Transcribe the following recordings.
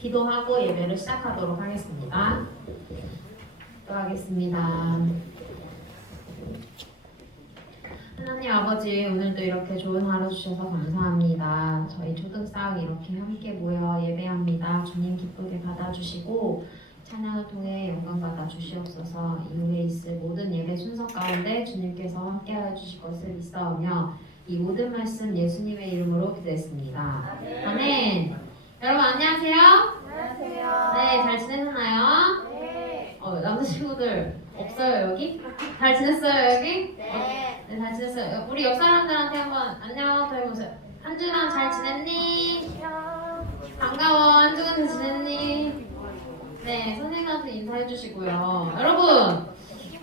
기도하고 예배를 시작하도록 하겠습니다. 기도하겠습니다. 하나님 아버지, 오늘도 이렇게 좋은 하루 주셔서 감사합니다. 저희 초등싹 이렇게 함께 모여 예배합니다. 주님 기쁘게 받아주시고 찬양을 통해 영광 받아 주시옵소서. 이후에 있을 모든 예배 순서 가운데 주님께서 함께하여 주실 것을 믿사오며 이 모든 말씀 예수님의 이름으로 기도했습니다. 아멘. 여러분 안녕하세요. 안녕하세요. 네, 잘 지내셨나요? 네. 남자친구들 없어요 여기? 잘 지냈어요 여기? 네. 네, 잘 지냈어요. 우리 옆 사람들한테 한번 안녕 더 해보세요. 한준아 잘 지냈니? 반가워. 한준아 잘 지냈니? 네, 선생님한테 인사해 주시고요. 여러분,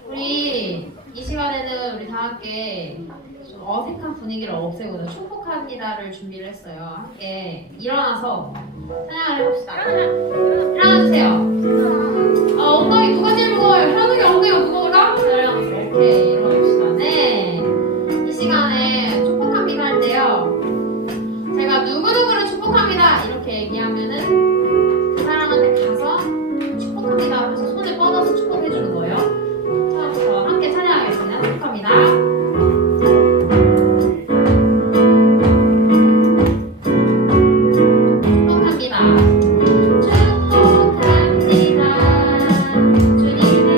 우리 이 시간에는 우리 다 함께 좀 어색한 분위기를 없애고자 축복합니다를 준비를 했어요. 함께 일어나서 찬양을 해봅시다. 일어나주세요. 엉덩이 누가 제일 무거워요? 현욱이 엉덩이가 무거울까? 이렇게 일어나봅시다. 네. 이 시간에 축복합니다 할 때요. 제가 누구누구를 축복합니다 이렇게 얘기하면은 그 사람한테 가서 축복합니다 하면서 손을 뻗어서 축복해주는 거예요. 처음부터 함께 찬양하겠습니다. 축복합니다. 축복합니다. 축복합니다. 주님을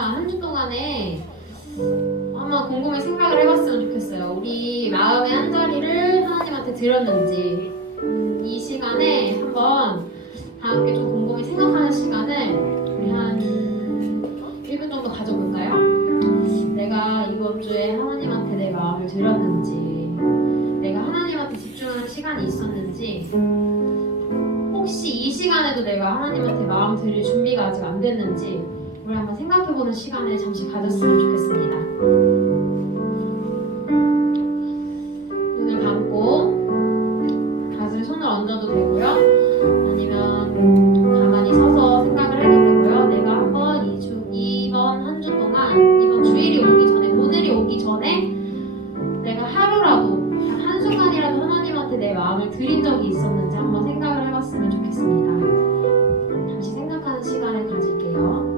한 주 동안에 한번 곰곰이 생각을 해봤으면 좋겠어요. 우리 마음의 한 자리를 하나님한테 드렸는지 이 시간에 한번 다 함께 좀 곰곰이 생각하는 시간을 우리 한 1분 정도 가져볼까요? 내가 이번 주에 하나님한테 내 마음을 드렸는지, 내가 하나님한테 집중하는 시간이 있었는지, 혹시 이 시간에도 내가 하나님한테 마음 드릴 준비가 아직 안 됐는지 우리 한번 생각해보는 시간을 잠시 가졌으면 좋겠습니다. 눈을 감고 가슴에 손을 얹어도 되고요. 아니면 가만히 서서 생각을 해도 되고요. 내가 한번 이번 한 주 동안, 이번 주일이 오기 전에, 오늘이 오기 전에 내가 하루라도, 단 한순간이라도 하나님한테 내 마음을 드린 적이 있었는지 한번 생각을 해봤으면 좋겠습니다. 잠시 생각하는 시간을 가질게요.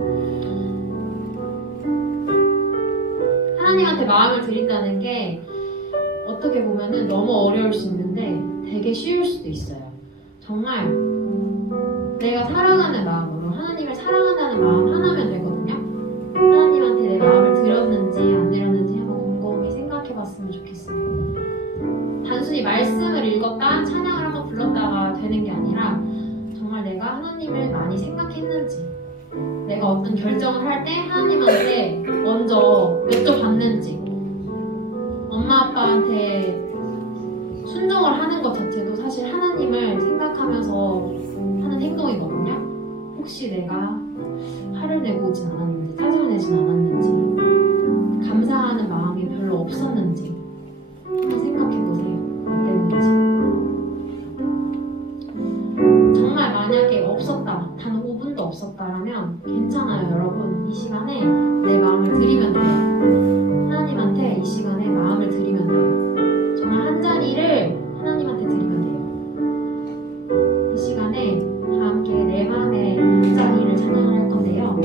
하나님한테 마음을 드린다는 게 어떻게 보면은 너무 어려울 수 있는데 되게 쉬울 수도 있어요. 정말 내가 사랑하는 마음으로 하나님을 사랑한다는 마음 하나면 되거든요. 하나님한테 내 마음을 드렸는지 안 드렸는지 한번 곰곰이 생각해봤으면 좋겠어요. 단순히 말씀을 읽었다, 찬양을 한번 불렀다가 되는 게 아니라 정말 내가 하나님을 많이 생각했는지, 내가 어떤 결정을 할 때 하나님한테 먼저 여쭤봤는지, 엄마 아빠한테 순종을 하는 것 자체도 사실 하나님을 생각하면서 하는 행동이거든요. 혹시 내가 화를 내고 오진 않았는지, 짜증을 내진 않았는지, 감사하는 마음이 별로 없었는지 한번 생각해보세요. 어땠는지. 정말 만약에 없었다, 단 5분도 없었다라면 괜찮아요. 여러분, 이 시간에 내 마음을 드리면 돼요. 하나님한테 이 시간에 마음을 드리면 돼요. 정말 한 자리를 하나님한테 드리면 돼요. 이 시간에 다 함께 내 마음의 한 자리를 찬양을 할 건데요.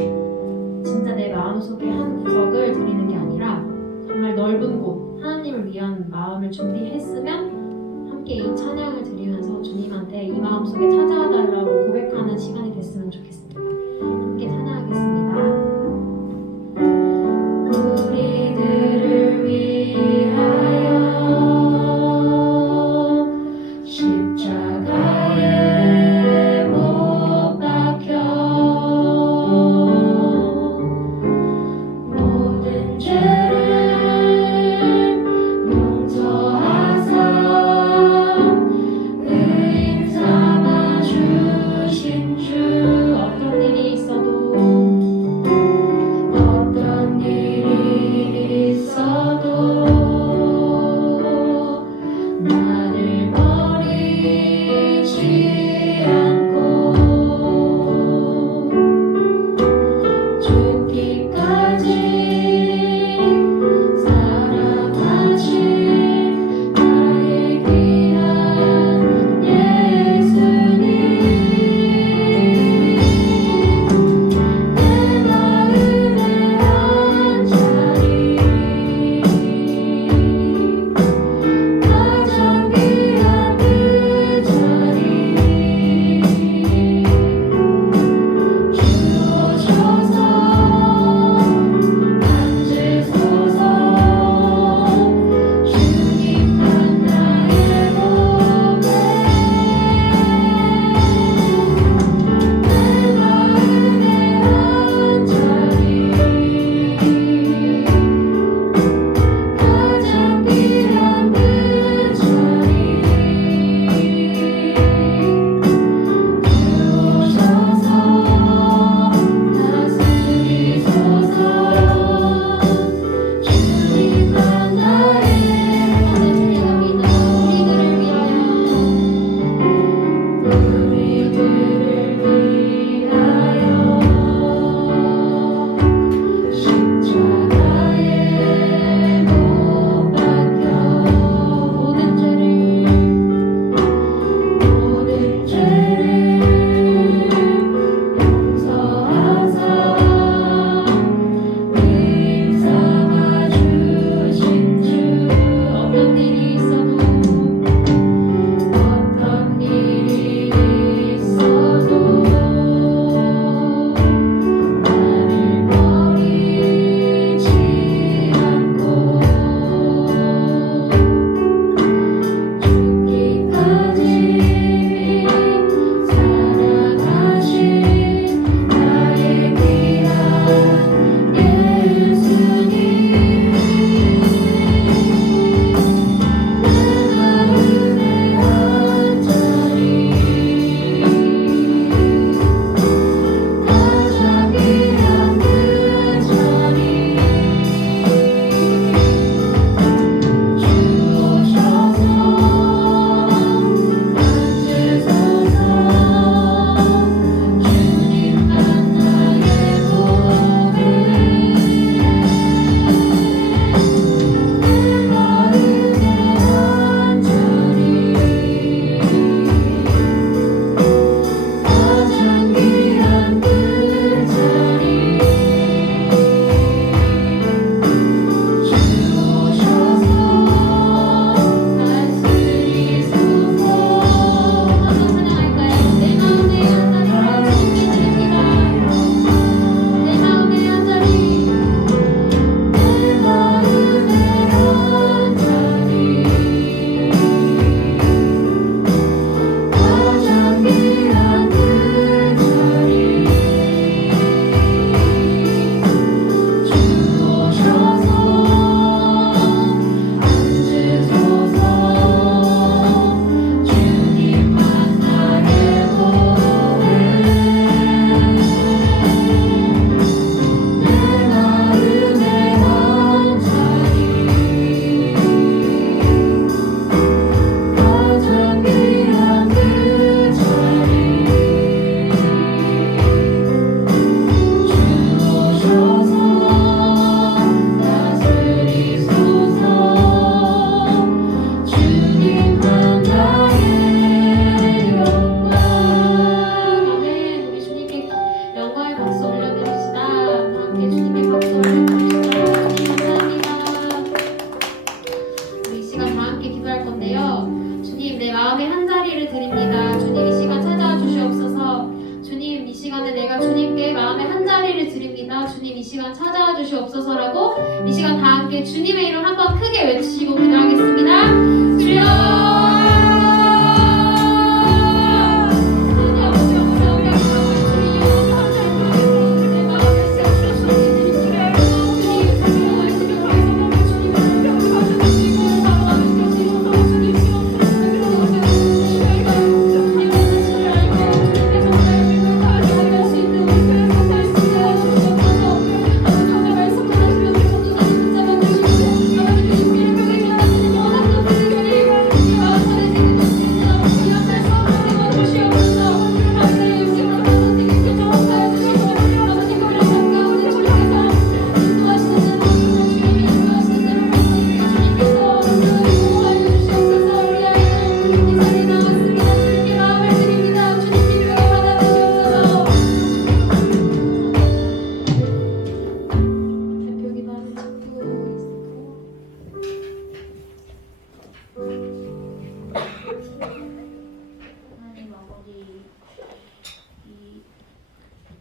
진짜 내 마음속에 한 구석을 드리는 게 아니라 정말 넓은 곳, 하나님을 위한 마음을 준비했으면 함께 이 찬양을 드리면서 주님한테 이 마음속에 찾아와 달라고 고백하는 시간이 됐으면 좋겠습니다. 함께 찬양하겠습니다. 우리들을 위하여 십자가에 못 박혀 모든 죄를 용서하사 의인 삼아 주신 주. 어떤 일이 있어도 나를 버리지 않고 죽기까지 주옵소서라고 이 시간 다 함께 주님의 이름 한번 크게 외치시고 기도하겠습니다. 주여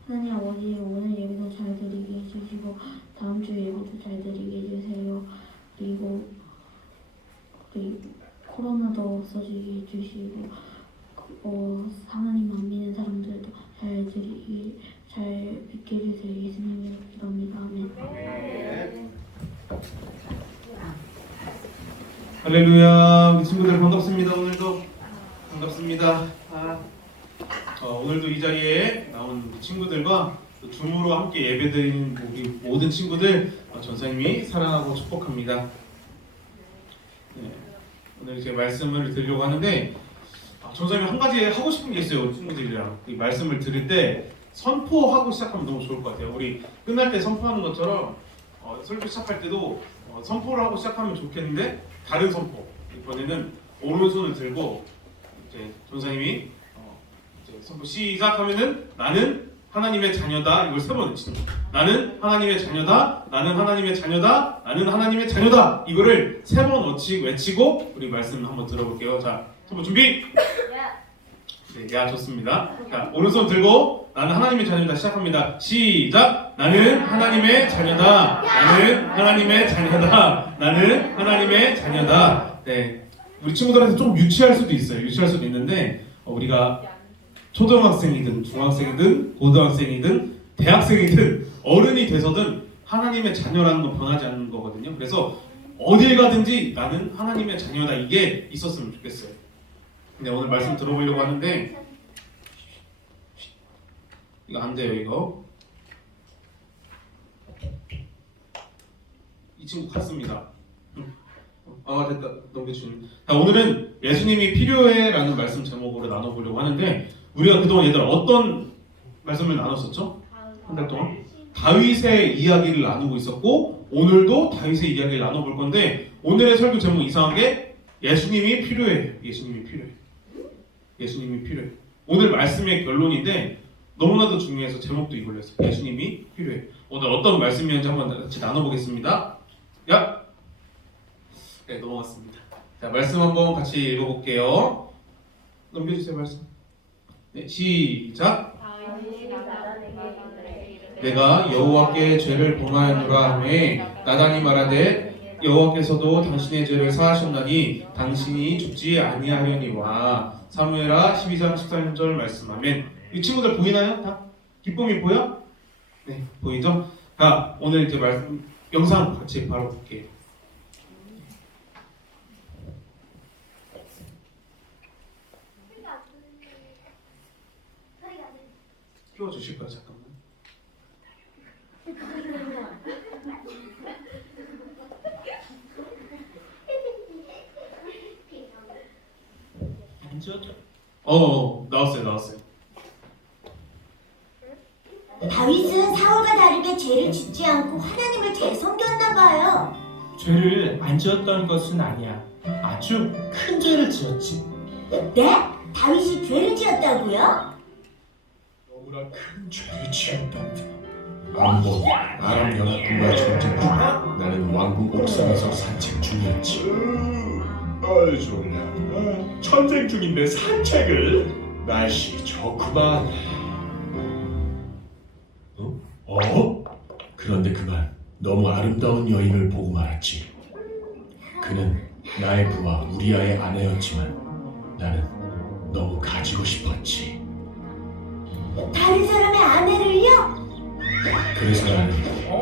하나님 아버지, 오늘 예배도 잘 드리게 해주시고 다음 주 예배도 잘 드리게 해주세요. 그리고 코로나도 없어지게 해주시고 하나님 안 믿는 사람들도 잘 믿게 해주세요. 예수님으로 기도합니다. 아멘. 할렐루야. 우리 친구들 반갑습니다. 오늘도 반갑습니다. 오늘도 이 자리에 나온 우리 친구들과 또 줌으로 함께 예배드린 우리 모든 친구들 전사님이 사랑하고 축복합니다. 네, 오늘 이제 말씀을 드리려고 하는데 전사님이 한 가지 하고 싶은 게 있어요. 친구들이랑 이 말씀을 들을 때 선포하고 시작하면 너무 좋을 것 같아요. 우리 끝날 때 선포하는 것처럼 설교 시작할 때도 선포를 하고 시작하면 좋겠는데 다른 선포. 이번에는 오른손을 들고 이제 전사님이 이제 선포 시작하면은 나는 하나님의 자녀다. 이걸 3번 외치는 거예요. 나는 하나님의 자녀다. 나는 하나님의 자녀다. 나는 하나님의 자녀다. 이거를 3번 외치고 우리 말씀 한번 들어볼게요. 자, 선포 준비. 네, 야 좋습니다. 자, 오른손 들고 나는 하나님의 자녀다 시작합니다. 시작. 나는 하나님의 자녀다. 나는 하나님의 자녀다. 나는 하나님의 자녀다. 네, 우리 친구들한테 좀 유치할 수도 있어요. 유치할 수도 있는데 우리가 초등학생이든 중학생이든 고등학생이든 대학생이든 어른이 돼서든 하나님의 자녀라는 건 변하지 않는 거거든요. 그래서 어딜 가든지 나는 하나님의 자녀다 이게 있었으면 좋겠어요. 근데 오늘 말씀 들어보려고 하는데 이거 안 돼요. 이거 이 친구 갔습니다. 됐다. 넘겨주님. 자, 오늘은 예수님이 필요해라는 말씀 제목으로 나눠보려고 하는데 우리가 그동안 얘들 어떤 말씀을 나눴었죠? 한 달 동안 다윗의 이야기를 나누고 있었고 오늘도 다윗의 이야기를 나눠볼 건데 오늘의 설교 제목 이상하게 예수님이 필요해. 예수님이 필요해. 예수님이 필요해. 오늘 말씀의 결론인데 너무나도 중요해서 제목도 이걸로 했어요. 예수님이 필요해. 오늘 어떤 말씀이었는지 한번 같이 나눠보겠습니다. 야! 네, 넘어갔습니다. 자, 말씀 한번 같이 읽어볼게요. 넘겨주세요, 말씀. 네, 시작. 내가 여호와께 죄를 범하였노라 하매 나단이 말하되 여호와께서도 당신의 죄를 사하셨나니 당신이 죽지 아니하려니와. 사무엘하 12장 13절 말씀. 아멘. 이 친구들 보이나요? 다? 기쁨이 보여? 네, 보이죠? 자, 오늘 이렇게 말씀 영상 같이 바로 볼게요. 키워주실까요? 잠깐만. 나왔어요. 다윗은 사울과 다르게 죄를 짓지 않고 하나님을 잘 섬겼나 봐요. 죄를 안 지었던 것은 아니야. 아주 큰 죄를 지었지. 네? 다윗이 죄를 지었다고요? 너무나 큰 죄를 지었단다. 왕복 아람 연합군과 전쟁 중 나는 왕궁 옥상에서 산책 중이었지. 아이 좋냐. 전쟁 중인데 산책을? 날씨 좋구만. 그런데 그만 너무 아름다운 여인을 보고 말았지. 그는 나의 부하 우리아의 아내였지만 나는 너무 가지고 싶었지. 다른 사람의 아내를요? 그래서 나는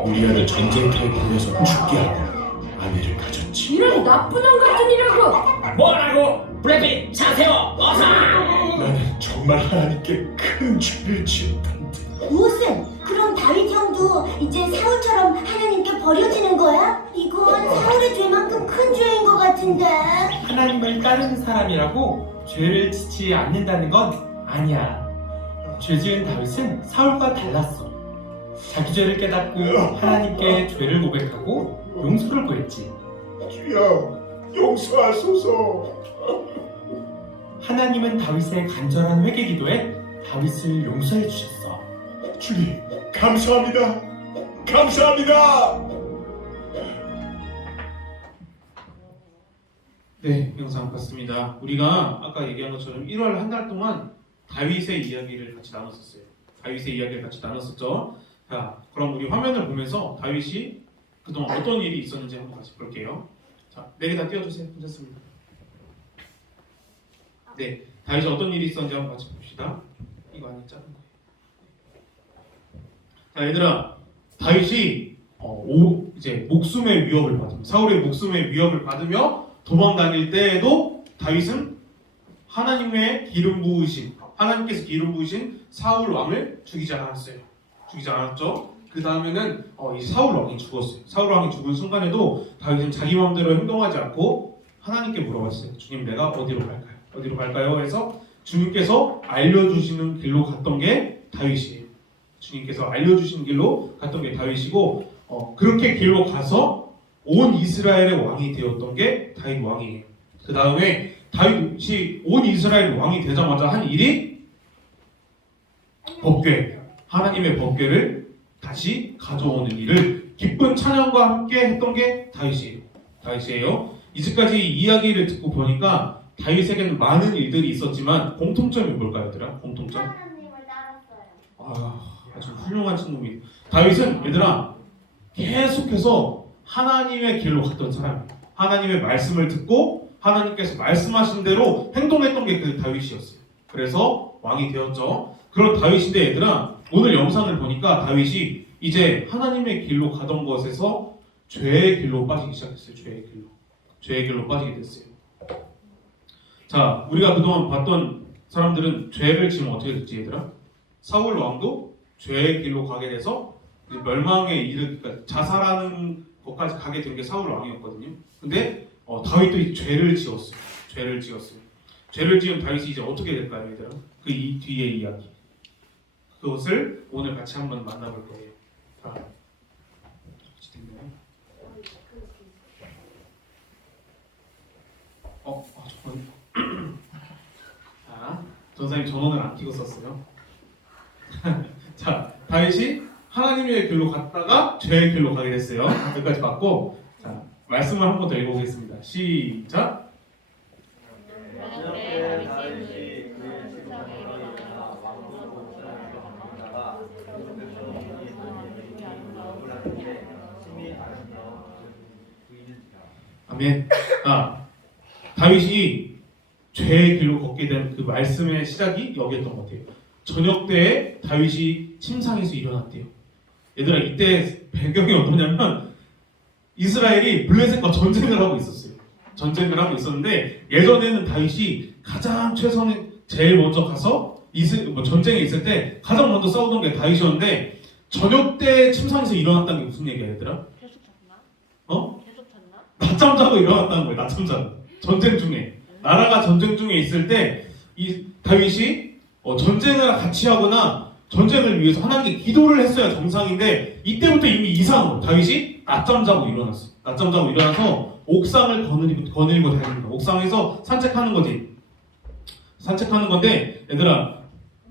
우리아를 전쟁터에 보내서 죽게 하고 아내를 가졌지. 이런 나쁜 왕 같은 이라고! 뭐라고? 브래피 자세요 어서! 나는 정말 하나님께 큰 죄를 지었단다. 무슨? 그럼 다윗 형도 이제 사울처럼 하나님께 버려지는 거야? 이건 사울의 죄만큼 큰 죄인 것 같은데. 하나님을 따르는 사람이라고 죄를 짓지 않는다는 건 아니야. 죄 지은 다윗은 사울과 달랐어. 자기 죄를 깨닫고 하나님께 죄를 고백하고 용서를 구했지. 주여, 용서하소서. 하나님은 다윗의 간절한 회개 기도에 다윗을 용서해 주셨어. 주님, 감사합니다. 감사합니다. 네, 영상 봤습니다. 우리가 아까 얘기한 것처럼 1월 한 달 동안 다윗의 이야기를 같이 나눴었어요. 다윗의 이야기를 같이 나눴었죠. 자, 그럼 우리 화면을 보면서 다윗이 그동안 어떤 일이 있었는지 한번 같이 볼게요. 자, 4개 다 띄워주세요. 괜찮습니다. 네, 다윗이 어떤 일이 있었는지 한번 같이 봅시다. 이거 안에 작은 거예요. 자, 얘들아, 다윗이 이제 목숨의 위협을 받으며 사울의 목숨의 위협을 받으며 도망 다닐 때에도 다윗은 하나님의 기름 부으신 하나님께서 기름 부으신 사울 왕을 죽이지 않았어요. 죽이지 않았죠. 그 다음에는 이 사울 왕이 죽었어요. 사울 왕이 죽은 순간에도 다윗은 자기 마음대로 행동하지 않고 하나님께 물어봤어요. 주님, 내가 어디로 갈까요? 어디로 갈까요? 해서 주님께서 알려주시는 길로 갔던 게 다윗이에요. 주님께서 알려주신 길로 갔던 게 다윗이고 그렇게 길로 가서 온 이스라엘의 왕이 되었던 게 다윗 왕이에요. 그 다음에 다윗이 온 이스라엘 왕이 되자마자 한 일이 법궤, 하나님의 법궤를 다시 가져오는 일을 기쁜 찬양과 함께 했던 게 다윗이에요. 이제까지 이야기를 듣고 보니까 다윗에게는 많은 일들이 있었지만 공통점이 뭘까요, 얘들아? 공통점? 하나님을 따랐어요. 아주 훌륭한 친구입니다. 다윗은 얘들아 계속해서 하나님의 길로 갔던 사람이에요. 하나님의 말씀을 듣고 하나님께서 말씀하신 대로 행동했던 게 그 다윗이었어요. 그래서 왕이 되었죠. 그런 다윗인데 얘들아 오늘 영상을 보니까 다윗이 이제 하나님의 길로 가던 것에서 죄의 길로 빠지기 시작했어요. 죄의 길로 빠지게 됐어요. 자, 우리가 그동안 봤던 사람들은 죄를 지으면 어떻게 됐지, 얘들아? 사울 왕도 죄의 길로 가게 돼서 멸망에 이르기까지 자살하는 것까지 가게 된 게 사울 왕이었거든요. 근데 다윗도 이 죄를 지었어요. 죄를 지은 다윗이 이제 어떻게 될까요, 얘들아? 그 이 뒤의 이야기. 그것을 오늘 같이 한번 만나볼 거예요. 자, 같이 됐나요? 잠깐만요. 자, 전사님 전원을 안 켜고 썼어요. 자, 다윗이 하나님의 길로 갔다가 죄의 길로 가게 됐어요. 여기까지 봤고, 자, 말씀을 한 번 더 읽어보겠습니다. 시작. 아멘. 다윗이 죄의 길로 걷게 된 그 말씀의 시작이 여기였던 것 같아요. 저녁 때에 다윗이 침상에서 일어났대요. 얘들아, 이때 배경이 어떠냐면 이스라엘이 블레셋과 전쟁을 하고 있었어요. 전쟁을 하고 있었는데 예전에는 다윗이 가장 제일 먼저 가서 전쟁에 있을 때 가장 먼저 싸우던 게 다윗이었는데 저녁 때 침상에서 일어났다는 게 무슨 얘기야, 얘들아? 계속 잤나? 계속 잤나? 낮잠 자고 일어났다는 거예요. 낮잠 자고. 전쟁 중에. 나라가 전쟁 중에 있을 때 이 다윗이 전쟁을 같이 하거나 전쟁을 위해서 하나님께 기도를 했어야 정상인데 이때부터 이미 이상한 거예요. 다윗이 낮잠 자고 일어났어. 낮잠 자고 일어나서 옥상을 거느리고 다닙니다. 옥상에서 산책하는 거지. 산책하는 건데 얘들아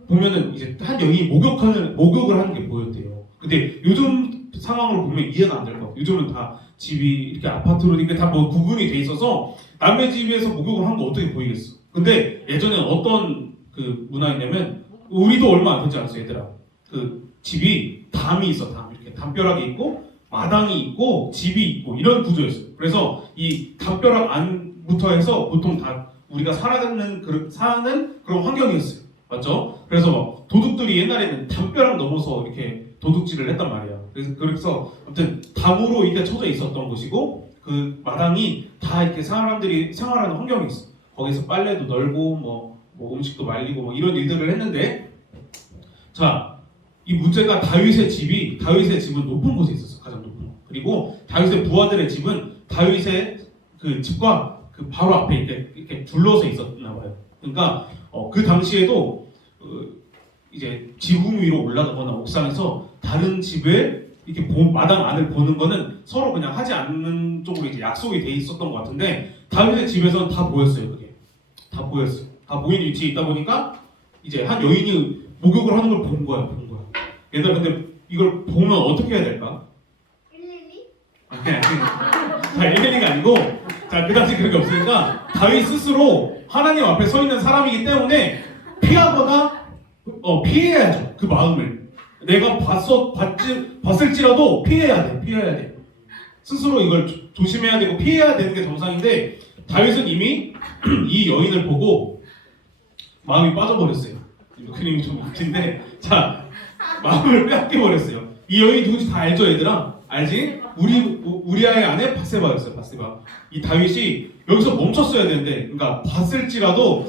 보면은 이제 한 여인이 목욕을 하는 게 보였대요. 근데 요즘 상황으로 보면 이해가 안 될 것 같아요. 요즘은 다 집이 이렇게 아파트로 이렇게 다 뭐 구분이 돼 있어서 남의 집에서 목욕을 하는 거 어떻게 보이겠어? 근데 예전에는 어떤 그 문화였냐면 우리도 얼마 안 되지 않았어, 얘들아. 그 집이 담이 있어, 담. 이렇게 담벼락이 있고 마당이 있고 집이 있고 이런 구조였어요. 그래서 이 담벼락 안부터 해서 보통 다 우리가 사는 그런 환경이었어요. 맞죠? 그래서 막 도둑들이 옛날에는 담벼락 넘어서 이렇게 도둑질을 했단 말이에요. 그래서 아무튼 담으로 이게 쳐져 있었던 곳이고 그 마당이 다 이렇게 사람들이 생활하는 환경이 있어. 거기서 빨래도 널고 뭐 음식도 말리고 뭐 이런 일들을 했는데 자, 이 문제가 다윗의 집은 높은 곳에 있었어. 가장 높은 곳. 그리고 다윗의 부하들의 집은 다윗의 그 집과 그 바로 앞에 이렇게 둘러서 있었나 봐요. 그러니까 그 당시에도 이제 지붕 위로 올라가거나 옥상에서 다른 집을 이렇게 마당 안을 보는 거는 서로 그냥 하지 않는 쪽으로 이제 약속이 돼 있었던 것 같은데 다윗의 집에서는 다 보였어요. 그게 다 보였어요. 다 보이는 위치에 있다 보니까 이제 한 여인이 목욕을 하는 걸 본 거야. 얘들아 근데 이걸 보면 어떻게 해야 될까? 112? 아니. 자 112가 아니고 자 그 당시 그런 게 없으니까 다윗 스스로 하나님 앞에 서 있는 사람이기 때문에 피하거나 피해야죠. 그 마음을 내가 봤을지라도 피해야 돼. 스스로 이걸 조심해야 되고 피해야 되는 게 정상인데 다윗은 이미 이 여인을 보고 마음이 빠져버렸어요. 그림이 좀 웃긴데 자 마음을 빼앗겨 버렸어요. 이 여인이 누군지 다 알죠, 얘들아? 알지? 우리아의 아내 바세바였어요. 바세바. 이 다윗이 여기서 멈췄어야 되는데, 그러니까 봤을지라도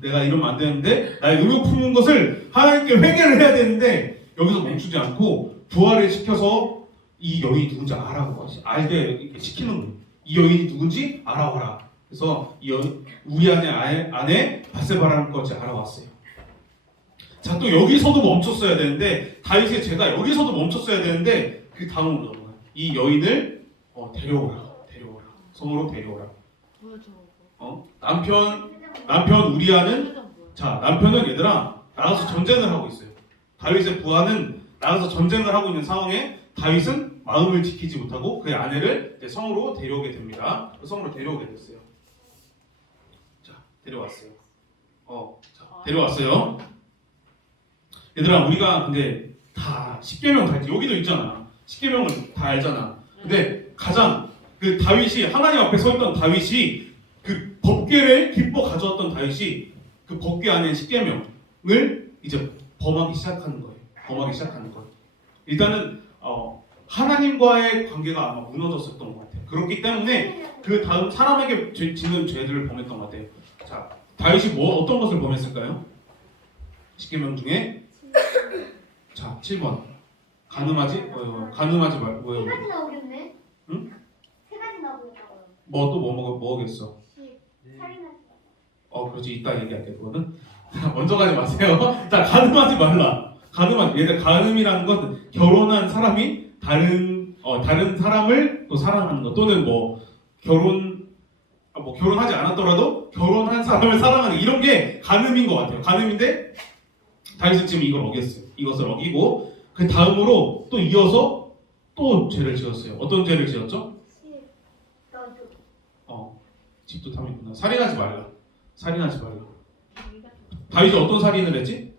내가 이러면 안 되는데 나의 의욕 품은 것을 하나님께 회개를 해야 되는데 여기서 멈추지 않고 부활을 시켜서 이 여인이 누군지 알아보고 알게 이렇게 시키는 거예요. 이 여인이 누군지 알아와라. 그래서 우리아의 아내 바세바라는 것을 알아왔어요. 자, 또 여기서도 멈췄어야 되는데 다윗의 죄가 여기서도 멈췄어야 되는데 그 다음으로 넘어가요. 이 여인을 데려오라. 성으로 데려오라. 남편 우리아는 남편은 얘들아 나가서 전쟁을 하고 있어요. 다윗의 부하는 나가서 전쟁을 하고 있는 상황에 다윗은 마음을 지키지 못하고 그의 아내를 성으로 데려오게 됩니다. 성으로 데려오게 됐어요. 자, 데려왔어요. 데려왔어요. 얘들아 우리가 근데 다 10계명 다 여기도 있잖아. 10계명을 다 알잖아. 근데 가장 그 다윗이 하나님 앞에 서 있던 다윗이 그 법궤를 기뻐 가져왔던 다윗이 그 법궤 안에 10계명을 이제 범하기 시작하는 거예요. 일단은 하나님과의 관계가 아마 무너졌었던 것 같아요. 그렇기 때문에 그 다음 사람에게 짓는 죄들을 범했던 것 같아요. 자, 다윗이 어떤 것을 범했을까요? 10계명 중에 자, 7번. 가늠하지 말고. 세 가지 나오겠네. 응? 세 가지 나오겠다고요. 뭐겠어? 살인하지 그렇지. 이따 얘기할게 그거는. 먼저 가지 마세요. 자, 가늠하지 말라. 얘들 가늠이라는 건 결혼한 사람이 다른 사람을 또 사랑하는 것 또는 결혼하지 않았더라도 결혼한 사람을 사랑하는 이런 게 가늠인 것 같아요. 가늠인데 다윗은 지금 이걸 어겼어요. 이것을 어기고 그 다음으로 또 이어서 또 죄를 지었어요. 어떤 죄를 지었죠? 집도 탐했구나. 살인하지 말라. 다윗이 어떤 살인을 했지?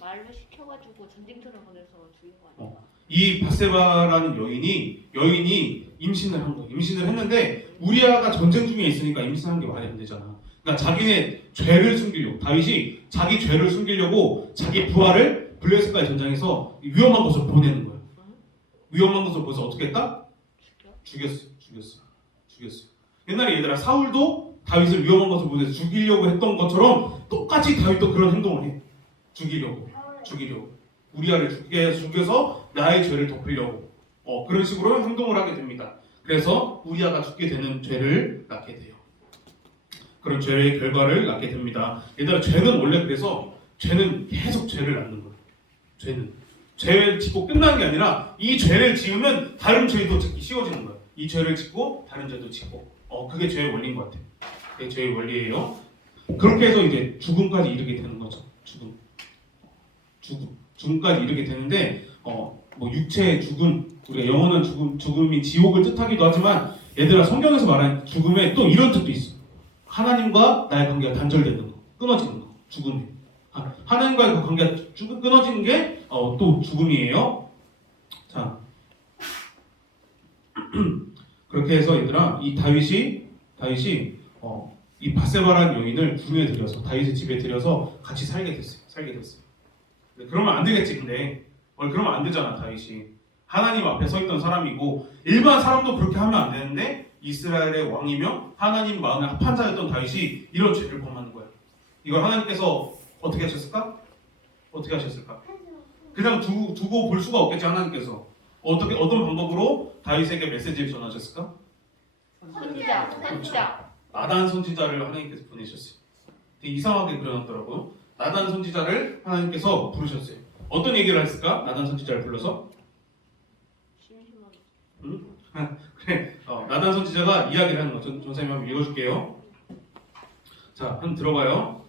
말로 시켜가지고 전쟁터를 보내서 죽인 거 아니야? 이 바세바라는 여인이 임신을 한 거예요. 임신을 했는데 우리아가 전쟁 중에 있으니까 임신한 게 말이 안 되잖아. 그러니까 자기네 죄를 숨기려고 다윗이 자기 죄를 숨기려고 자기 부하를 블레셋과의 전장에서 위험한 곳을 보내는 거예요. 위험한 곳을 보내서 어떻게 했다? 죽였어. 옛날에 얘들아 사울도 다윗을 위험한 곳을 보내서 죽이려고 했던 것처럼 똑같이 다윗도 그런 행동을 해. 죽이려고. 우리아를 죽여서 나의 죄를 덮으려고. 그런 식으로 행동을 하게 됩니다. 그래서 우리아가 죽게 되는 죄를 낳게 돼요. 그런 죄의 결과를 낳게 됩니다. 얘들아 죄는 원래 그래서 죄는 계속 죄를 낳는 거예요. 죄를 짓고 끝나는 게 아니라 이 죄를 지으면 다른 죄도 짓기 쉬워지는 거예요. 이 죄를 짓고 다른 죄도 짓고 그게 죄의 원리인 것 같아요. 그게 죄의 원리예요. 그렇게 해서 이제 죽음까지 이르게 되는 거죠. 죽음까지 이르게 되는데 육체의 죽음, 우리가 영원한 죽음이 지옥을 뜻하기도 하지만 얘들아 성경에서 말하는 죽음에 또 이런 뜻도 있어. 하나님과 나의 관계가 단절되는 거, 끊어지는 거, 죽음이. 하나님과의 그 관계가 끊어지는 게 또 죽음이에요. 자, 그렇게 해서 얘들아 이 다윗이 이 바세바라는 여인을 궁에 들여서 다윗의 집에 들여서 같이 살게 됐어요. 그러면 안 되겠지. 근데 그러면 안 되잖아. 다윗이 하나님 앞에 서 있던 사람이고 일반 사람도 그렇게 하면 안 되는데 이스라엘의 왕이며 하나님 마음에 합한 자였던 다윗이 이런 죄를 범하는 거야. 이걸 하나님께서 어떻게 하셨을까? 그냥 두고 볼 수가 없겠지. 하나님께서 어떤 방법으로 다윗에게 메시지를 전하셨을까? 선지자. 나단 선지자를 하나님께서 보내셨어요. 되게 이상하게 그려놨더라고요. 나단 선지자를 하나님께서 부르셨어요. 어떤 얘기를 했을까? 나단 선지자를 불러서? 응? 그래. 나단 선지자가 이야기를 하는 거죠. 선생님 한번 읽어줄게요. 자, 한번 들어봐요.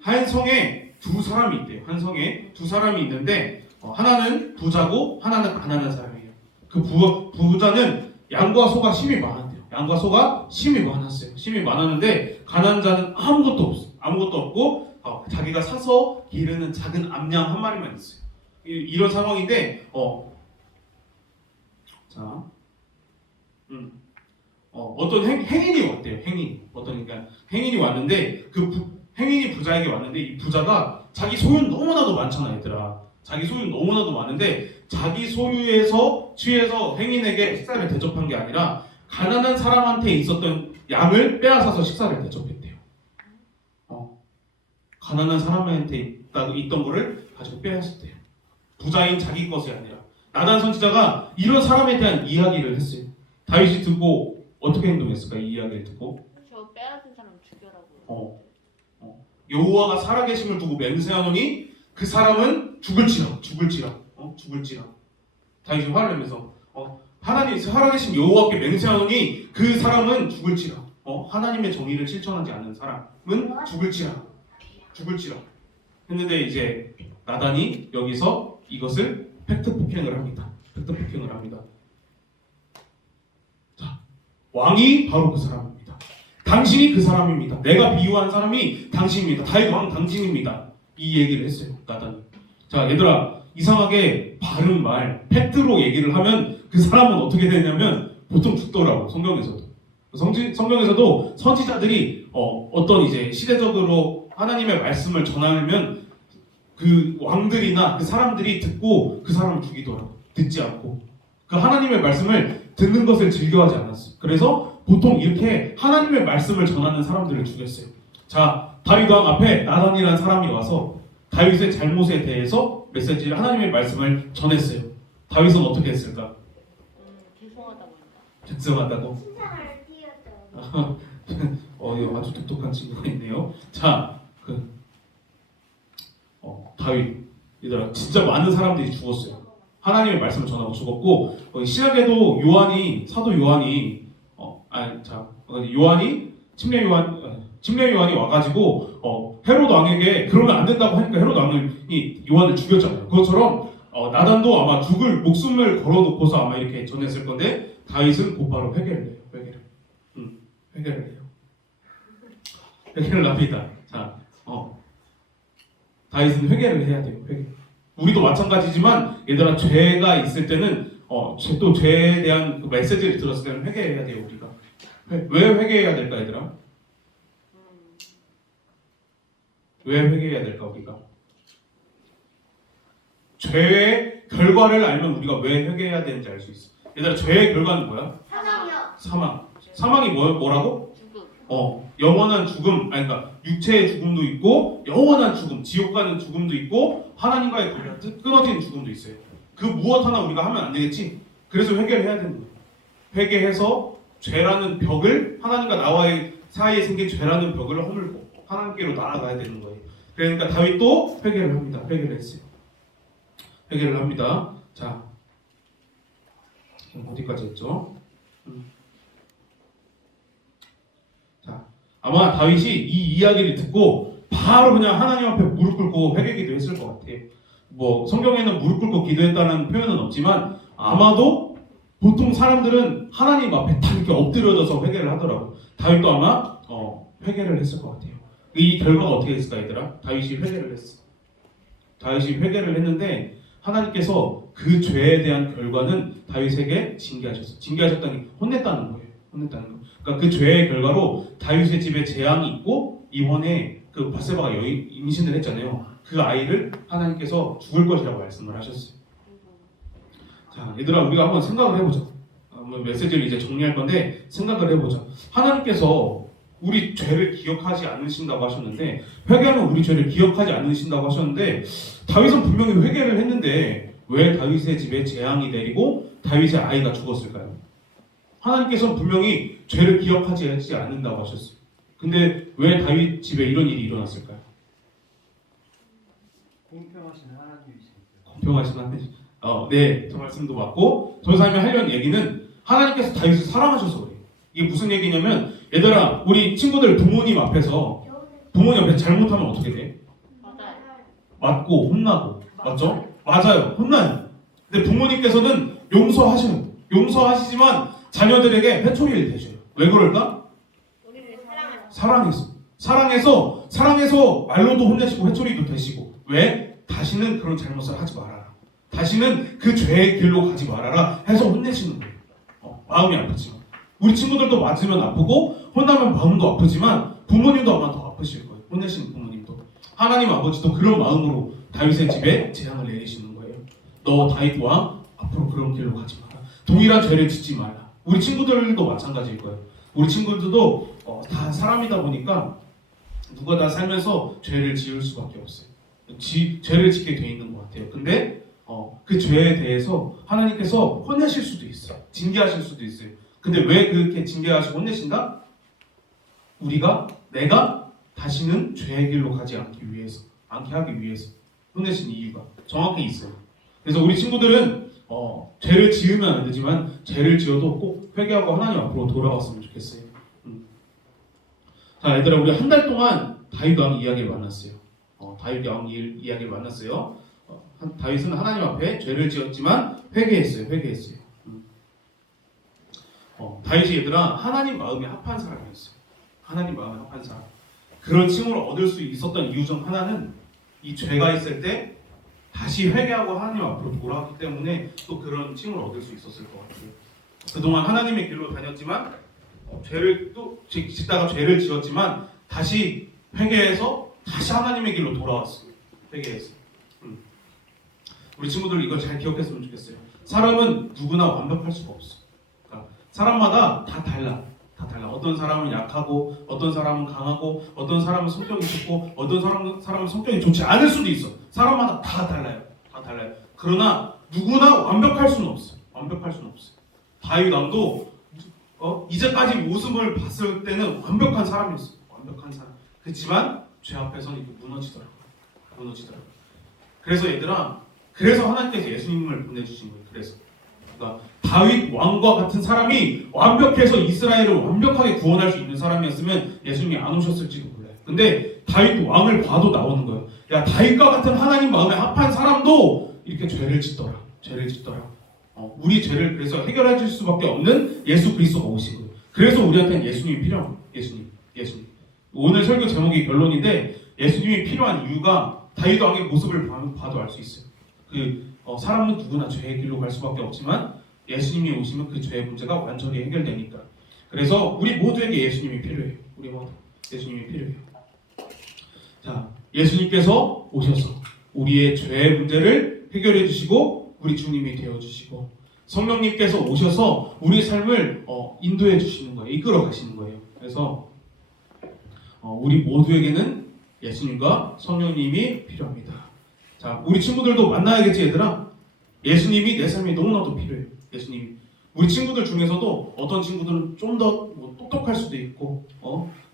한 성에 두 사람이 있대요. 한 성에 두 사람이 있는데 하나는 부자고 하나는 가난한 사람이에요. 그 부자는 양과 소가 심이 많았대요. 양과 소가 심이 많았어요. 심이 많았는데 가난한 자는 아무것도 없어. 아무것도 없고 자기가 사서 기르는 작은 암양 한 마리만 있어요. 이런 상황인데 어떤 행인이 왔대요. 행인이 왔는데 행인이 부자에게 왔는데 이 부자가 자기 소유는 너무나도 많잖아, 얘들아. 자기 소유는 너무나도 많은데 자기 소유에서 취해서 행인에게 식사를 대접한 게 아니라 가난한 사람한테 있었던 양을 빼앗아서 식사를 대접했대요. 가난한 사람한테 있던 거를 가지고 빼앗았대요. 부자인 자기 것이 아니라. 나단 선지자가 이런 사람에 대한 이야기를 했어요. 다윗이 듣고 어떻게 행동했을까? 이 이야기를 듣고 저 빼앗은 사람 죽여라고요. 여호와가 살아계심을 두고 맹세하노니 그 사람은 죽을지라. 다윗이 화를 내면서 하나님 살아계신 여호와께 맹세하노니 그 사람은 죽을지라. 하나님의 정의를 실천하지 않는 사람은 죽을지라. 했는데 이제 나단이 여기서 이것을 팩트 폭행을 합니다. 자, 왕이 바로 그 사람입니다. 당신이 그 사람입니다. 내가 비유한 사람이 당신입니다. 다윗 왕 당신입니다. 이 얘기를 했어요. 나단이. 자, 얘들아, 이상하게 바른 말, 팩트로 얘기를 하면 그 사람은 어떻게 되냐면 보통 죽더라고. 성경에서도 선지자들이 어떤 이제 시대적으로 하나님의 말씀을 전하면 그 왕들이나 그 사람들이 듣고 그 사람을 죽이더라고. 듣지 않고 그 하나님의 말씀을 듣는 것을 즐겨하지 않았어요. 그래서 보통 이렇게 하나님의 말씀을 전하는 사람들을 죽였어요. 자, 다윗 왕 앞에 나단이라는 사람이 와서 다윗의 잘못에 대해서 메시지를 하나님의 말씀을 전했어요. 다윗은 어떻게 했을까? 죄송하다고? 칭찬을 띄워줘. 이거 아주 똑똑한 친구가 있네요. 자, 다윗, 얘들아, 진짜 많은 사람들이 죽었어요. 하나님의 말씀을 전하고 죽었고, 신약에도 사도 요한이, 침례 요한이 와가지고, 헤롯 왕에게 그러면 안 된다고 하니까 헤롯 왕이 요한을 죽였잖아요. 그것처럼, 나단도 아마 죽을 목숨을 걸어놓고서 아마 이렇게 전했을 건데, 다윗은 곧바로 회개를 해요. 회개를 합니다. 자, 다윗은 회개를 해야 돼요. 우리도 마찬가지지만 얘들아, 죄가 있을 때는 또 죄에 대한 그 메시지를 들었을 때는 회개해야 돼요. 우리가 왜 회개해야 될까, 얘들아? 왜 회개해야 될까? 우리가 죄의 결과를 알면 우리가 왜 회개해야 되는지 알 수 있어. 얘들아, 죄의 결과는 뭐야? 사망이요. 사망이 뭐라고? 죽음. 영원한 죽음, 그러니까 육체의 죽음도 있고 영원한 죽음, 지옥 가는 죽음도 있고 하나님과의 관계가 끊어지는 죽음도 있어요. 그 무엇 하나 우리가 하면 안 되겠지. 그래서 회개를 해야 되는 거예요. 회개해서 죄라는 벽을, 하나님과 나와의 사이에 생긴 죄라는 벽을 허물고 하나님께로 나아가야 되는 거예요. 그러니까 다윗도 회개를 합니다. 회개를 했어요. 회개를 합니다. 자, 어디까지 했죠? 자, 아마 다윗이 이 이야기를 듣고 바로 그냥 하나님 앞에 무릎 꿇고 회개 기도했을 것 같아요. 뭐 성경에는 무릎 꿇고 기도했다는 표현은 없지만 아마도 보통 사람들은 하나님 앞에 다 이렇게 엎드려져서 회개를 하더라고요. 다윗도 아마 회개를 했을 것 같아요. 이 결과가 어떻게 됐을까, 얘들아? 다윗이 회개를 했어. 다윗이 회개를 했는데 하나님께서 그 죄에 대한 결과는 다윗에게 징계하셨다니 혼냈다는 거예요. 혼냈다는 거. 그러니까 그 죄의 결과로 다윗의 집에 재앙이 있고 이번에 그 바세바가 임신을 했잖아요. 그 아이를 하나님께서 죽을 것이라고 말씀을 하셨어요. 자, 얘들아, 우리가 한번 생각을 해보자. 메시지를 이제 정리할 건데 생각을 해보자. 하나님께서 우리 죄를 기억하지 않으신다고 하셨는데, 회개하면 우리 죄를 기억하지 않으신다고 하셨는데, 다윗은 분명히 회개를 했는데 왜 다윗의 집에 재앙이 내리고 다윗의 아이가 죽었을까요? 하나님께서는 분명히 죄를 기억하지 않는다고 하셨어요. 근데 왜 다윗 집에 이런 일이 일어났을까요? 공평하신 하나님이시니까. 공평하신 하나님. 네, 저 말씀도 맞고, 전사님이 하려는 얘기는 하나님께서 다윗을 사랑하셔서 그래요. 이게 무슨 얘기냐면, 얘들아, 우리 친구들 부모님 앞에서 잘못하면 어떻게 돼? 맞아요. 맞고 혼나고, 맞죠? 맞아요, 혼나요. 근데 부모님께서는 용서하셔요. 용서하시지만 자녀들에게 회초리를 대셔요. 왜 그럴까? 우리를 사랑하죠. 사랑해서 말로도 혼내시고 회초리도 대시고. 왜? 다시는 그런 잘못을 하지 말아라. 다시는 그 죄의 길로 가지 말아라 해서 혼내시는 거예요. 마음이 아프지만. 우리 친구들도 맞으면 아프고 혼나면 마음도 아프지만 부모님도 아마 더 아프실 거예요. 혼내시는 부모님도. 하나님 아버지도 그런 마음으로 다윗의 집에 재앙을 내리시는 거예요. 너 다윗 왕, 앞으로 그런 길로 가지 마라. 동일한 죄를 짓지 마라. 우리 친구들도 마찬가지일 거예요. 우리 친구들도 다 사람이다 보니까 누가 다 살면서 죄를 지을 수밖에 없어요. 죄를 짓게 돼 있는 것 같아요. 근데 그 죄에 대해서 하나님께서 혼내실 수도 있어요. 징계하실 수도 있어요. 근데 왜 그렇게 징계하시고 혼내신다? 내가 다시는 죄의 길로 가지 않게 하기 위해서 혼내신 이유가 정확히 있어요. 그래서 우리 친구들은 죄를 지으면 안 되지만 죄를 지어도 꼭 회개하고 하나님 앞으로 돌아왔으면 좋겠어요. 자, 얘들아, 우리 한 달 동안 다윗 왕 이야기를 만났어요. 다윗 왕 이야기를 만났어요. 다윗은 하나님 앞에 죄를 지었지만 회개했어요. 다윗이 얘들아 하나님 마음에 합한 사람이었어요. 하나님 마음에 합한 사람. 그런 칭을 얻을 수 있었던 이유 중 하나는 이 죄가 있을 때 다시 회개하고 하나님 앞으로 돌아왔기 때문에 또 그런 칭을 얻을 수 있었을 것 같아요. 그동안 하나님의 길로 다녔지만 죄를 또 짓다가 죄를 지었지만 다시 회개해서 다시 하나님의 길로 돌아왔어요. 회개해서. 우리 친구들 이걸 잘 기억했으면 좋겠어요. 사람은 누구나 완벽할 수가 없어. 그러니까 사람마다 다 달라. 어떤 사람은 약하고, 어떤 사람은 강하고, 어떤 사람은 성격이 좋고, 어떤 사람은 성격이 좋지 않을 수도 있어. 사람마다 다 달라요. 그러나 누구나 완벽할 수는 없어. 다윗 왕도 이제까지 모습을 봤을 때는 완벽한 사람이었어. 그렇지만 죄 앞에서는 이게 무너지더라고요. 그래서 얘들아, 그래서 하나님께서 예수님을 보내주신 거예요. 그러니까 다윗 왕과 같은 사람이 완벽해서 이스라엘을 완벽하게 구원할 수 있는 사람이었으면 예수님이 안 오셨을지도 몰라요. 근데 다윗 왕을 봐도 나오는 거예요. 야, 다윗과 같은 하나님 마음에 합한 사람도 이렇게 죄를 짓더라. 우리 죄를 그래서 해결해 줄 수밖에 없는 예수 그리스도가 오신 거예요. 그래서 우리한테는 예수님이 필요한 거예요. 예수님. 오늘 설교 제목이 결론인데, 예수님이 필요한 이유가 다윗 왕의 모습을 봐도 알 수 있어요. 사람은 누구나 죄의 길로 갈 수밖에 없지만 예수님이 오시면 그 죄의 문제가 완전히 해결되니까. 그래서 우리 모두에게 예수님이 필요해요. 예수님이 필요해요. 자, 예수님께서 오셔서 우리의 죄의 문제를 해결해 주시고 우리 주님이 되어 주시고, 성령님께서 오셔서 우리 삶을 인도해 주시는 거예요. 이끌어 가시는 거예요. 그래서 우리 모두에게는 예수님과 성령님이 필요합니다. 자, 우리 친구들도 만나야겠지, 얘들아. 예수님이 내 삶에 너무나도 필요해요. 예수님이. 우리 친구들 중에서도 어떤 친구들은 좀 더 똑똑할 수도 있고,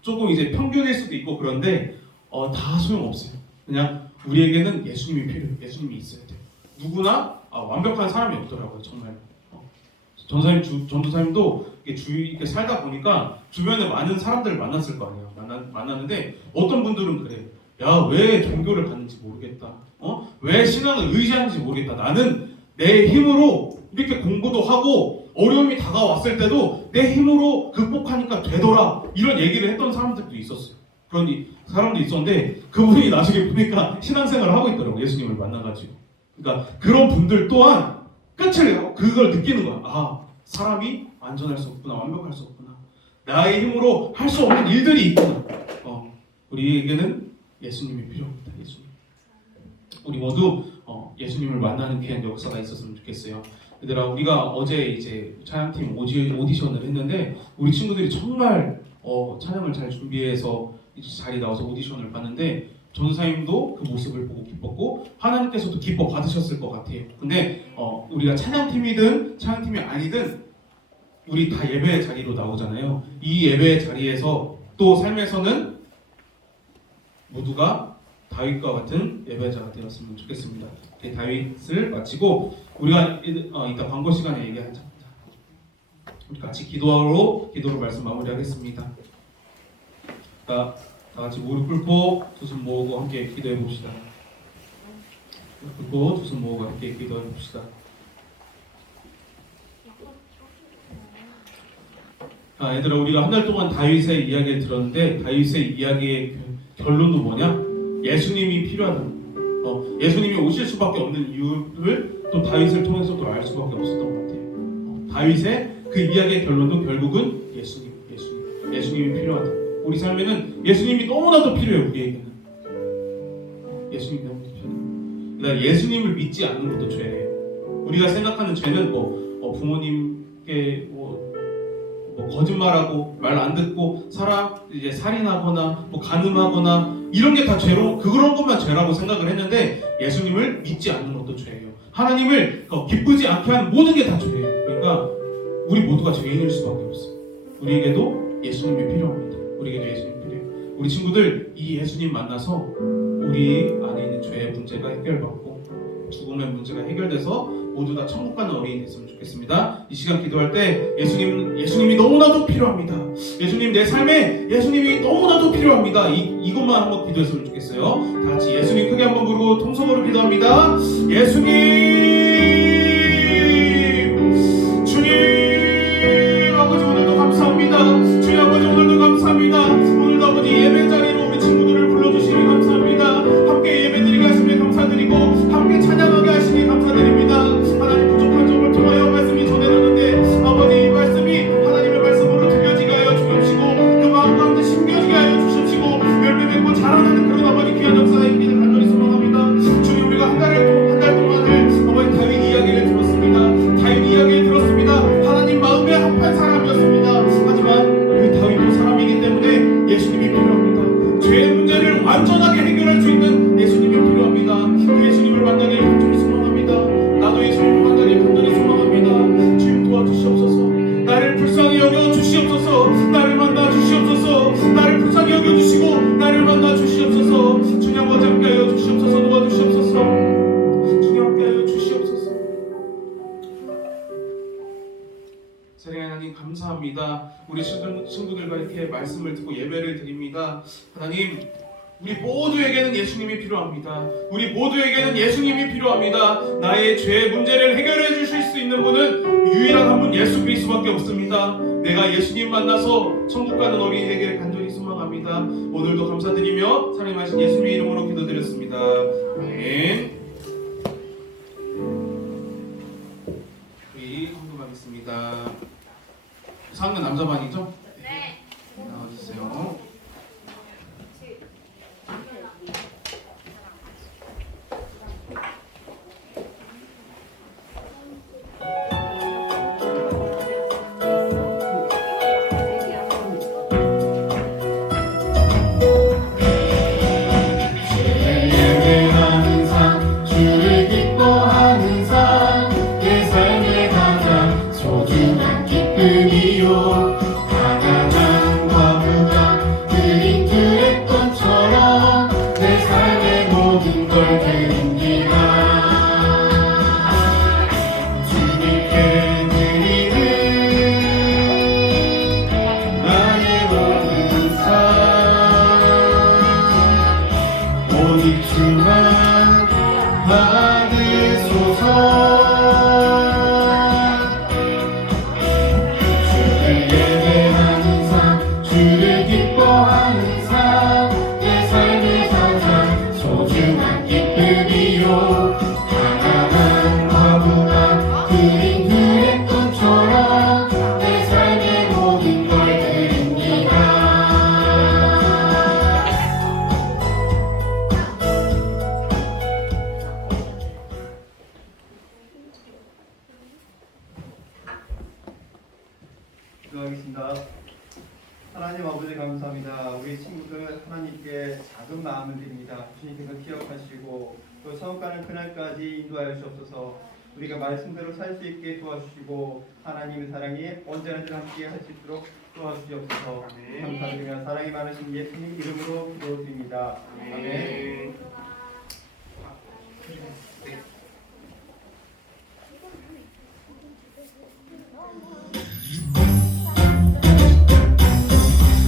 조금 이제 평균일 수도 있고, 그런데 다 소용없어요. 그냥 우리에게는 예수님이 필요해요. 예수님이 있어야 돼요. 누구나 완벽한 사람이 없더라고요, 정말. 전도사님도 이렇게 살다 보니까 주변에 많은 사람들을 만났을 거 아니에요. 만났는데 어떤 분들은 그래요. 야, 왜 종교를 갖는지 모르겠다. 왜 신앙을 의지하는지 모르겠다. 나는 내 힘으로 이렇게 공부도 하고 어려움이 다가왔을 때도 내 힘으로 극복하니까 되더라. 이런 얘기를 했던 사람들도 있었어요. 그런 사람도 있었는데 그분이 나중에 보니까 신앙생활을 하고 있더라고요. 예수님을 만나가지고. 그러니까 그런 분들 또한 끝을 그걸 느끼는 거야. 아, 사람이 완전할 수 없구나, 완벽할 수 없구나. 나의 힘으로 할 수 없는 일들이 있구나. 우리에게는 예수님이 필요합니다. 예수님. 우리 모두 예수님을 만나는 귀한 역사가 있었으면 좋겠어요. 얘들아, 우리가 어제 이제 찬양팀 오디션을 했는데 우리 친구들이 정말 찬양을 잘 준비해서 이제 자리에 나와서 오디션을 봤는데 전사님도 그 모습을 보고 기뻤고 하나님께서도 기뻐 받으셨을 것 같아요. 근데 우리가 찬양팀이든 찬양팀이 아니든 우리 다 예배의 자리로 나오잖아요. 이 예배의 자리에서 또 삶에서는 모두가 다윗과 같은 예배자가 되었으면 좋겠습니다. 다윗을 마치고 우리가 이따 광고 시간에 얘기하자. 우리 같이 기도로 말씀 마무리하겠습니다. 다 같이 무릎 꿇고 두 손 모으고 함께 기도해 봅시다. 무릎 꿇고 두 손 모으고 함께 기도해 봅시다. 얘들아, 우리가 한 달 동안 다윗의 이야기를 들었는데 다윗의 이야기의 결론도 뭐냐? 예수님이 필요하다. 예수님이 오실 수밖에 없는 이유를 또 다윗을 통해서도 알 수밖에 없었던 것 같아요. 다윗의 그 이야기의 결론도 결국은 예수님이 필요하다. 우리 삶에는 예수님이 너무나도 필요해요. 우리에게는 예수님이 너무 필요해요. 그다음 예수님을 믿지 않는 것도 죄예요. 우리가 생각하는 죄는 부모님께 거짓말하고 말 안 듣고 이제 살인하거나 간음하거나 이런 게 다 죄로 그런 것만 죄라고 생각을 했는데 예수님을 믿지 않는 것도 죄예요. 하나님을 기쁘지 않게 하는 모든 게 다 죄예요. 그러니까 우리 모두가 죄인일 수밖에 없어요. 우리에게도 예수님이 필요합니다. 우리에게도 예수님이 필요해요. 우리 친구들 이 예수님 만나서 우리 안에 있는 죄의 문제가 해결받고 죽음의 문제가 해결돼서 모두 다 천국 가는 어린이 됐으면 좋겠습니다. 이 시간 기도할 때 예수님이 너무나도 필요합니다. 예수님, 내 삶에 예수님이 너무나도 필요합니다. 이것만 한번 기도했으면 좋겠어요. 다 같이 예수님 크게 한번 부르고 통성으로 기도합니다. 예수님, 주님 아버지 오늘도 감사합니다. 주님 아버지 오늘도 감사합니다. 오늘도 아버지 예배 자리로 우리 친구들을 불러주시니 감사합니다. 함께 예배드리게 하시니 감사드리고 함께 찬양하게 하시니 감사드립니다. 하나님 부족한 점을 통하여 말씀이 전해졌는데 아버지 이 말씀이 하나님의 말씀으로 들려지게 하여 주옵시고 그 마음 가운데 심겨지게 하여 주옵시고 열매 맺고 자라나는 그런 아버지 귀한 역사가 있기를 간절히 소망합니다. 주님, 우리가 한 달 동안을 아버지 다윗 이야기를 들었습니다. 다윗 이야기를 들었습니다. 하나님 마음에 합한 사람이었습니다. 하지만 그 다윗도 사람이기 때문에 예수님이 필요합니다. 죄의 문제를 완전하게 해결할 수 있는 예수님이 필요합니다. 그 예수님을 만나기를 간절히 소망합니다. 나도 예수님을 만나기를 간절히 소망합니다. 주님 도와주시옵소서. 나를 불쌍히 여겨 주시옵소서. 나를 만나 주시옵소서. 나를 불쌍히 여겨 주시고 나를 만나 주시옵소서. 주님 아버지 함께하여 주시옵소서. 도와주시옵소서. 주님 함께하여 주시옵소서. 사랑하는 하나님 감사합니다. 우리 친구들과 이렇게 말씀을 듣고 예배를 드립니다. 하나님, 우리 모두에게는 예수님이 필요합니다. 우리 모두에게는 예수님이 필요합니다. 나의 죄의 문제를 해결해 주실 수 있는 분은 유일한 한 분 예수 그리스도밖에 없습니다. 내가 예수님 만나서 천국 가는 어린이 되기를 간절히 소망합니다. 오늘도 감사드리며 사랑하신 예수님의 이름으로 기도드렸습니다. 아멘. 우리 헌금하겠습니다. 4학년 남자반이죠? 네. 나와주세요. 받으소서. 주의 기도하겠습니다. 하나님 아버지 감사합니다. 우리 친구들 하나님께 작은 마음을 드립니다. 주님께서 기억하시고 또 처음 가는 그날까지 인도하여 주옵소서. 우리가 말씀대로 살 수 있게 도와주시고 하나님의 사랑이 언제나 함께 할 수 있도록 도와주시옵소서. 감사드리며 사랑이 많으신 예수님 이름으로 기도드립니다. 아멘.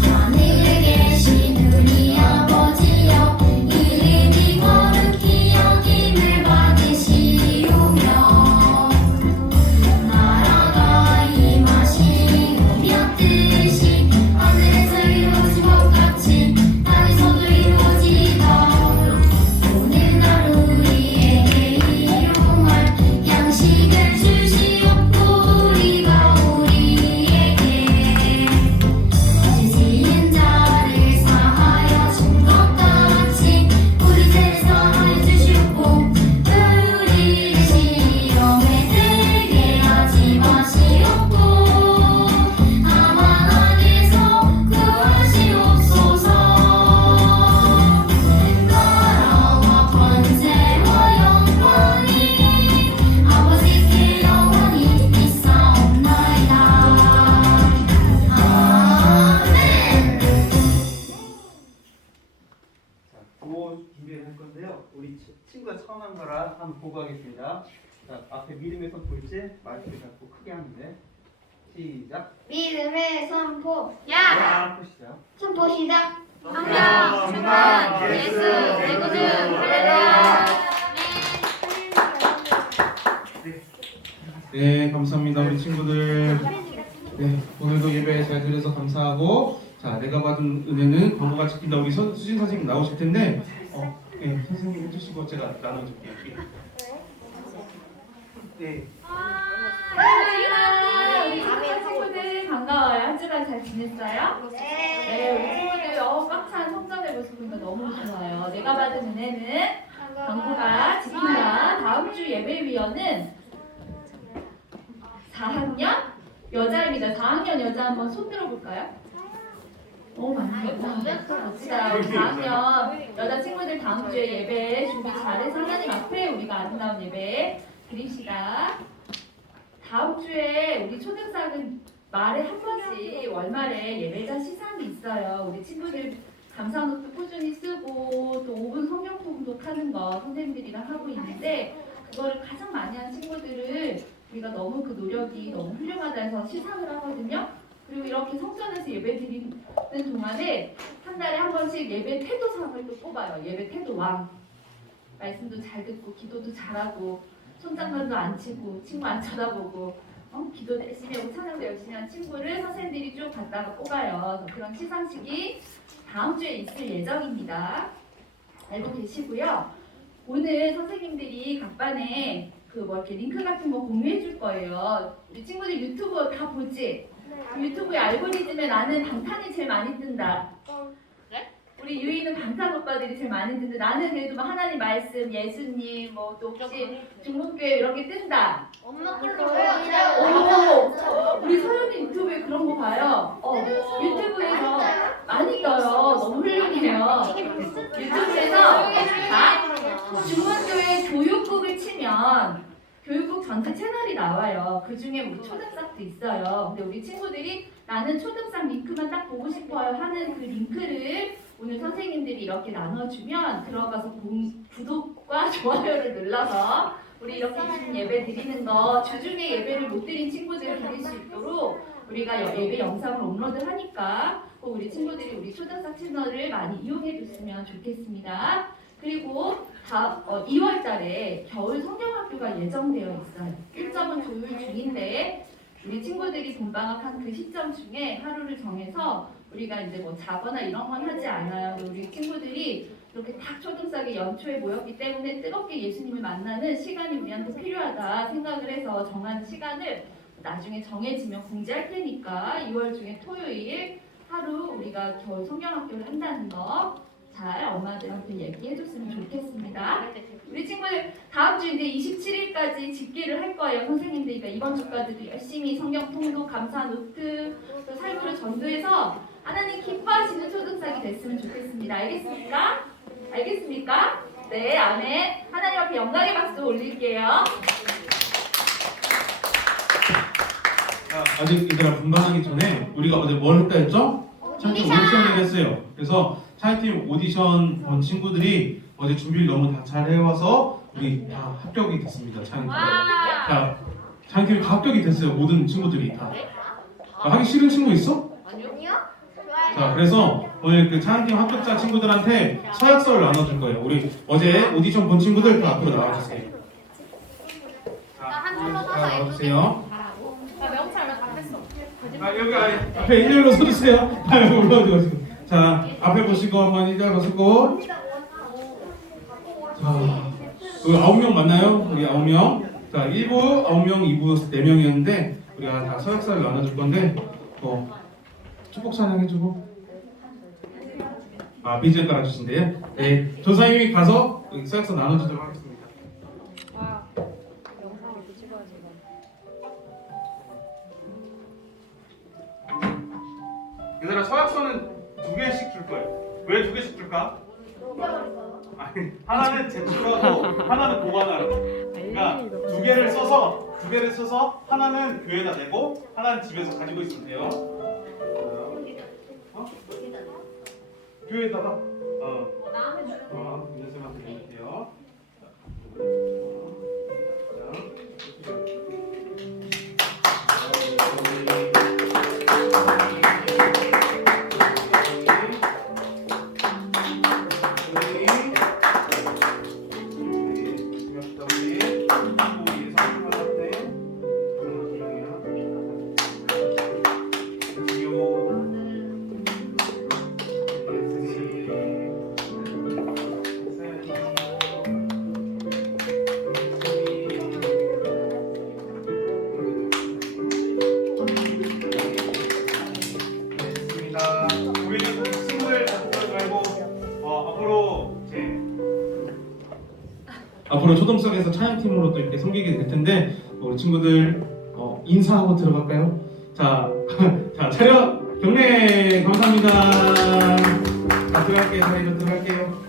하늘에 계신 우리 아버지여 이름이 거룩히 여김을 받으시오며 나라가 임하시오며 뜻이 하늘에서 이루어진 것 같이 땅에서도 이루어지이다. 오늘 하루 우리에게 일용할 양식을 주시옵고 우리가 우리에게 지은 자를 사하여 준 것 같이 우리 죄를 사하여 주시옵고 우리를 시험에 들게 하지 마시옵고 다만 악에서 구하시옵소서. 나라와 권세와 영광이 아버지께 영원히 있사옵나이다. 아멘. 자, 구호 준비를 할 건데요. 우리 친구가 처음 한 거라 한번 보고 하겠습니다. 자, 앞에 믿음의 선포일지 마이크 잡고 크게 하는데 시작. 믿음의 선포. 야! 보시죠. 선포 시작. 성령, 충만, 예수, 내 구주, 할렐루야. 네, 감사합니다 우리 친구들. 네, 오늘도 예배 잘 드려서 감사하고, 자, 내가 받은 은혜는 광고가 지킨다. 우리 수진 선생님 나오실 텐데, 네, 선생님 해주시고 제가 나눠줄게요. 네. 우리 친구들 친구들 반가워요. 한 주간 잘 지냈어요? 네, 우리 친구들 꽉 찬 성전의 모습 보니까 너무 좋아요. 내가 받은 은혜는 광고가 지킨다. 다음 주 예배 위원은 4학년 여자입니다. 4학년 여자 한번 손 들어볼까요? 오, 많네요. 자, 우리 4학년 여자 친구들 다음 주에 예배 준비 잘해서 하나님 앞에 우리가 아름다운 예배 드립시다. 다음 주에 우리 초등학생 말에 한 번씩 월말에 예배자 시상이 있어요. 우리 친구들 감사노트 꾸준히 쓰고 또 5분 성경 통독하는 거 선생님들이랑 하고 있는데 그거를 가장 많이 한 친구들을 우리가 너무 그 노력이 너무 훌륭하다 해서 시상을 하거든요. 그리고 이렇게 성전에서 예배 드리는 동안에 한 달에 한 번씩 예배 태도상을 또 뽑아요. 예배 태도 왕. 말씀도 잘 듣고 기도도 잘하고 손장난도 안 치고 친구 안 쳐다보고 기도 열심히 하고 찬양도 열심히 한 친구를 선생님들이 쭉 갖다가 뽑아요. 그런 시상식이 다음 주에 있을 예정입니다. 알고 계시고요. 오늘 선생님들이 각 반에 이렇게 링크 같은 거 공유해 줄 거예요. 우리 친구들 유튜브 다 보지? 유튜브의 알고리즘에 나는 방탄이 제일 많이 뜬다. 우리 유이는 방탄 오빠들이 제일 많이 뜨는데 나는 그래도 막 하나님 말씀, 예수님, 또 혹시 중국교회 이렇게 뜬다. 엄마 걸로 오, 우리 서연이 유튜브에 그런 거 봐요. 유튜브에서 많이 떠요. 너무 훌륭해요. 유튜브에서 중국교회 교육국을 치면 교육국 전체 채널이 나와요. 그 중에 우리 초등학도 있어요. 근데 우리 친구들이 나는 초등학 링크만 딱 보고 싶어요 하는 그 링크를 오늘 선생님들이 이렇게 나눠주면 들어가서 구독과 좋아요를 눌러서 우리 이렇게 준 예배 드리는 거 주중에 예배를 못 드린 친구들을 드릴 수 있도록 우리가 예배 영상을 업로드 하니까 꼭 우리 친구들이 우리 초등학 채널을 많이 이용해 줬으면 좋겠습니다. 그리고 2월 달에 겨울 성경학교가 예정되어 있어요. 일정은 조율 중인데 우리 친구들이 봄방학한 그 시점 중에 하루를 정해서 우리가 이제 자거나 이런 건 하지 않아요. 우리 친구들이 이렇게 딱 초등학교 연초에 모였기 때문에 뜨겁게 예수님을 만나는 시간이 우리한테 필요하다 생각을 해서 정한 시간을 나중에 정해지면 공지할 테니까 2월 중에 토요일 하루 우리가 겨울 성경학교를 한다는 거 잘 엄마들한테 얘기해줬으면 좋겠습니다. 우리 친구들 다음 주 이제 27일까지 집계를 할 거예요. 선생님들이 그러니까 이번 주까지도 열심히 성경 통독, 감사 노트, 또 삶으로 전도해서 하나님 기뻐하시는 초등학생이 됐으면 좋겠습니다. 알겠습니까? 알겠습니까? 네, 아멘. 하나님 앞에 영광의 박수 올릴게요. 아직 얘들아 분반하기 전에 우리가 어제 뭘 했다 했죠? 차이팀 오디션을 했어요. 그래서 차이팀 오디션 본 친구들이 어제 준비를 너무 다 잘 해와서 우리 다 합격이 됐습니다. 차이팀. 자, 차이팀 다 합격이 됐어요. 모든 친구들이 다. 하기 싫은 친구 있어? 아니요. 자, 그래서 오늘 그 차이팀 합격자 친구들한테 서약서를 나눠줄 거예요. 우리 어제 오디션 본 친구들 다 앞으로 나와주세요. 한 줄로 서서 나와주세요. 나 명찰 왜다 뺐어? 여기 앞에 일렬로 서주세요. 여기 올라오세요. 자, 앞에 보시고 한번 일렬로 서고. 자, 여기 9명 맞나요? 여기 9명. 자, 1부 9명, 2부 4명이었는데 우리가 다 서약서를 나눠줄 건데 축복 찬양 해주고. 비즈 깔아주신대요. 네, 조사님이 가서 여기 서약서 나눠주도록 하겠습니다. 얘들아, 서약서는 2개씩 줄 거예요. 왜 2개씩 줄까? 아니, 하나는 제출하고 하나는 보관하라고. 그러니까 2개를 써서 하나는 교회에다 내고 하나는 집에서 가지고 있으면 돼요. 교회에다가 민선생님한테 드리면 돼요. 우리 친구들 말고 앞으로 초등석에서 찬양팀으로 또 이렇게 섬기게 될 텐데 우리 친구들 인사하고 들어갈까요? 자, 자 차렷 경례 감사합니다. 자, 들어갈게요. 자리로 들어갈게요.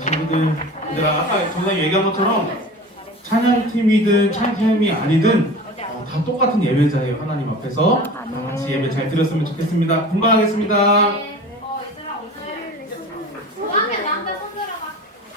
친구들, 얘들아, 아까 전사님 얘기한 것처럼 찬양팀이든 찬양팀이 아니든 다 똑같은 예배자예요. 하나님 앞에서 다 같이 예배 잘 드렸으면 좋겠습니다. 건강하겠습니다.